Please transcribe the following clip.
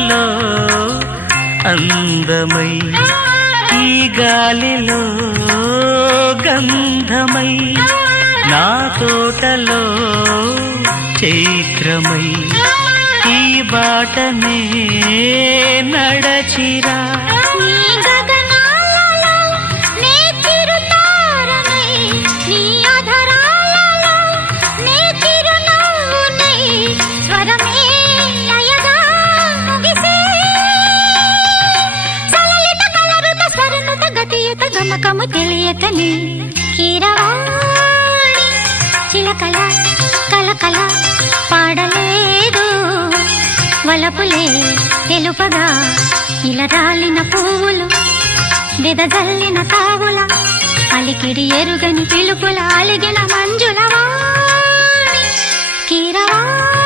పాటలో అందమై ఈ గాలిలో గంధమై నా తోటలో చైత్రమై ఈ బాటనే నడచిరా గమకము తెలియకని కీరవాణి చిలకల కలకల పాడలేదు వలపులే తెలుపగా ఇలా రాలిన పువ్వులు వెదజల్లిన తావుల అలికిడి ఎరుగని పిలుపుల అలిగిన మంజుల వాణి కీరవాణి